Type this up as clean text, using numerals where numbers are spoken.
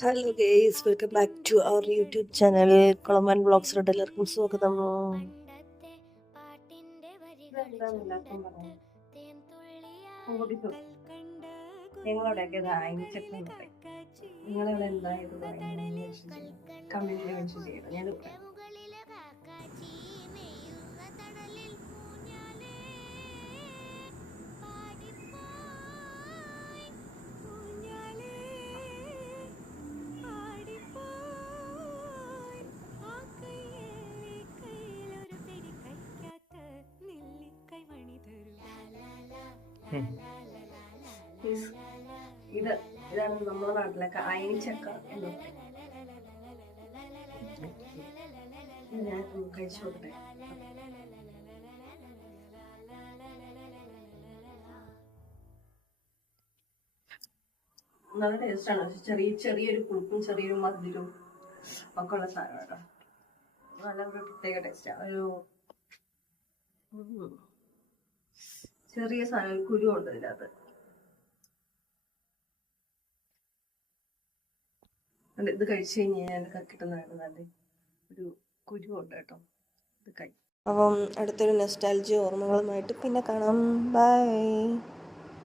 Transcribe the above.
Hello guys, welcome back to our YouTube channel Kolaman ബ്ലോഗ്സിലോട്ട് എല്ലാവർക്കും സ്വാഗതം. ഞങ്ങളവിടെയൊക്കെ അയിനിച്ചക്കുന്നുണ്ട്. നിങ്ങളിവിടെ എന്തായത് കമ്മ്യൂണിറ്റി മെൻഷൻ ചെയ്യണം. ഞാൻ ഇതാണ് നമ്മുടെ നാട്ടിലൊക്കെ അയിനിച്ചക്ക എന്ന് പറയും. ഞാൻ കഴിച്ചു കൊടുത്തേ. നല്ല ടേസ്റ്റാണ്. ചെറിയൊരു പുളിപ്പും ചെറിയൊരു മധുരവും ഒക്കെ ഉള്ള സാധനം കേട്ടോ. നല്ല ഒരു പ്രത്യേക ടേസ്റ്റാണ്. ഒരു ചെറിയ സാധനം, ഒരു കുരു ഉണ്ട് ഇതിനകത്ത്. ഇത് കഴിച്ചു കഴിഞ്ഞാൽ കിട്ടുന്നതാണ് ഒരു കുരു ഉണ്ട് കേട്ടോ. ഇത് കഴിക്കും. അപ്പം അടുത്തൊരു നെസ്റ്റാൾജിയ ഓർമ്മകളുമായിട്ട് പിന്നെ കാണാം. ബൈ.